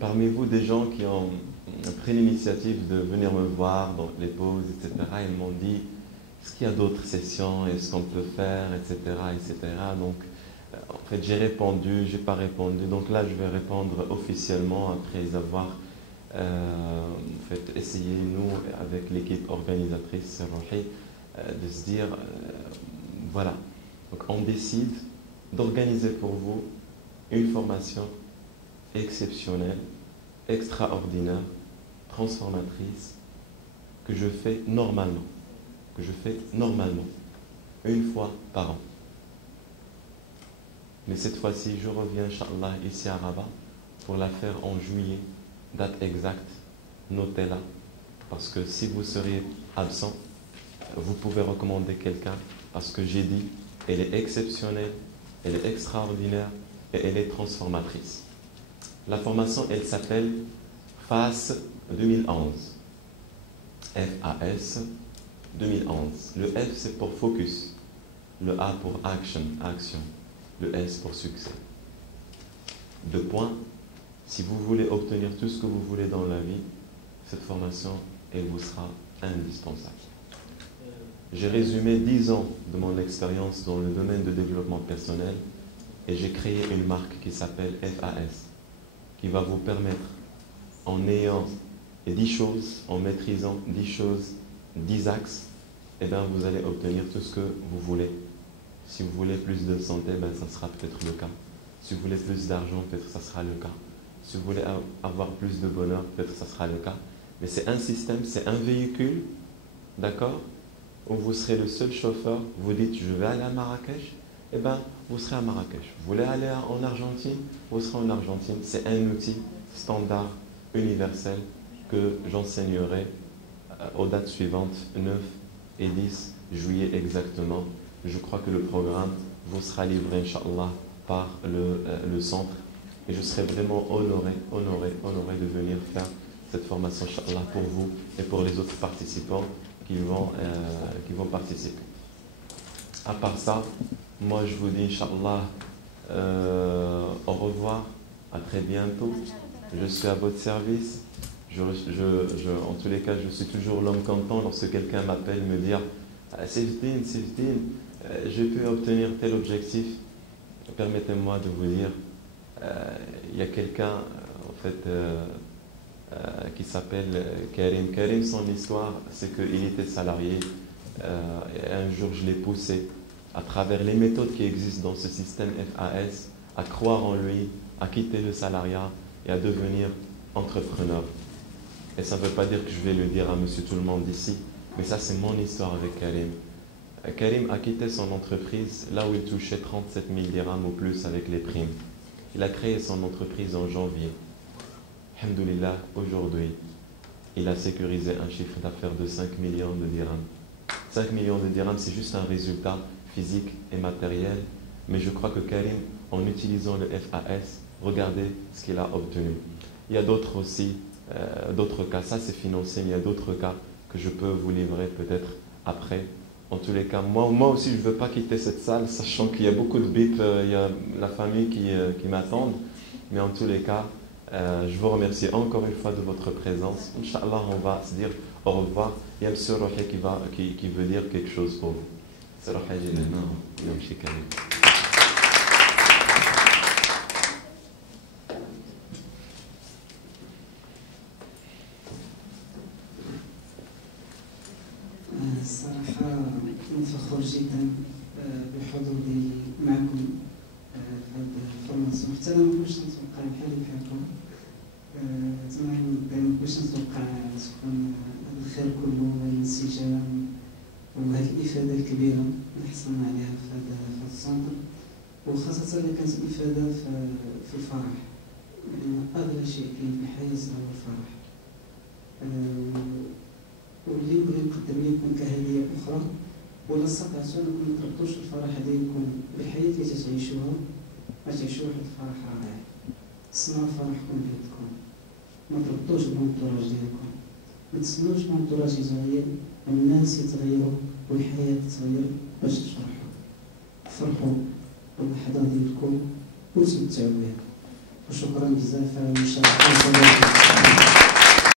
parmi vous des gens qui ont pris l'initiative de venir me voir dans les pauses, etc. Ils m'ont dit, est-ce qu'il y a d'autres sessions, est-ce qu'on peut faire, etc., etc. Donc, en fait, j'ai répondu, j'ai pas répondu. Donc là, je vais répondre officiellement après avoir en fait, essayé, nous, avec l'équipe organisatrice, de se dire, voilà. Donc, on décide d'organiser pour vous une formation exceptionnelle, extraordinaire, transformatrice, que je fais normalement, une fois par an. Mais cette fois-ci, je reviens, Inch'Allah, ici à Rabat, pour la faire en juillet, date exacte, notez-la, parce que si vous seriez absent, vous pouvez recommander quelqu'un, parce que j'ai dit, elle est exceptionnelle, elle est extraordinaire, et elle est transformatrice. La formation, elle s'appelle FAS 2011. FAS 2011. Le F, c'est pour focus. Le A pour action, action. Le S pour succès. 2 points. Si vous voulez obtenir tout ce que vous voulez dans la vie, cette formation, elle vous sera indispensable. J'ai résumé 10 ans de mon expérience dans le domaine de développement personnel et j'ai créé une marque qui s'appelle FAS, qui va vous permettre, en ayant 10 choses, en maîtrisant 10 choses, 10 axes, et bien vous allez obtenir tout ce que vous voulez. Si vous voulez plus de santé, ben ça sera peut-être le cas. Si vous voulez plus d'argent, peut-être ça sera le cas. Si vous voulez avoir plus de bonheur, peut-être ça sera le cas. Mais c'est un système, c'est un véhicule, d'accord, où vous serez le seul chauffeur. Vous dites, je vais aller à Marrakech, et bien vous serez à Marrakech. Vous voulez aller en Argentine, vous serez en Argentine. C'est un outil standard, universel, que j'enseignerai aux dates suivantes, 9 et 10 juillet exactement. Je crois que le programme vous sera livré, Inch'Allah, par le centre. Et je serai vraiment honoré de venir faire cette formation, Inch'Allah, pour vous et pour les autres participants qui vont participer. À part ça, moi je vous dis, Inch'Allah, au revoir, à très bientôt. Je suis à votre service. En tous les cas, je suis toujours l'homme content lorsque quelqu'un m'appelle me dire Sifdin, je peux obtenir tel objectif. Permettez-moi de vous dire, il y a quelqu'un en fait qui s'appelle Karim. Karim, son histoire, c'est qu'il était salarié. Et un jour, je l'ai poussé à travers les méthodes qui existent dans ce système FAS à croire en lui, à quitter le salariat et à devenir entrepreneur. Et ça ne veut pas dire que je vais le dire à monsieur tout le monde ici, mais ça c'est mon histoire avec Karim. Karim a quitté son entreprise là où il touchait 37 000 dirhams ou plus avec les primes. Il a créé son entreprise en janvier. Alhamdoulilah, aujourd'hui, il a sécurisé un chiffre d'affaires de 5 millions de dirhams. 5 millions de dirhams, c'est juste un résultat physique et matériel, mais je crois que Karim, en utilisant le FAS, regardez ce qu'il a obtenu. Il y a d'autres aussi, d'autres cas, ça c'est financier, mais il y a d'autres cas que je peux vous livrer peut-être après. En tous les cas, moi aussi je ne veux pas quitter cette salle, sachant qu'il y a beaucoup de bips, il y a la famille qui m'attendent, mais en tous les cas, je vous remercie encore une fois de votre présence. Inch'Allah, on va se dire au revoir. Il y a M. Rohé qui veut dire quelque chose pour vous. C'est Rohé Jilena, il y a M. Karim. الصراحة فخور جدا بحضوري معكم في هذه الفورماسيون. حتى أنا ما كنتش نتوقع بحال بحالكم. تما ما كنتش نتوقع تكون هذا الخير كله والانسجام وهذه الإفادة الكبيرة اللي حصلنا عليها في هذا السنتر، وخاصة اللي كانت الإفادة في الفرح. يعني أغلى شيء كاين في الحياة هو الفرح. واللي بغي نقدم لكم كهدية أخرى، ولا استطعتوا أنكم ما تربطوش الفرح ديالكم بالحياة اللي تعيشوها، غتعيشوا واحد الفرح رائع. صنعوا فرحكم بيدكم، ما تربطوش بالانطراج ديالكم، ما تسنوش الانطراج يتغير، الناس يتغيروا والحياة تتغير باش تفرحوا. فرحوا باللحظة ديالكم وتمتعوا بها. وشكرا بزاف على المشاركة.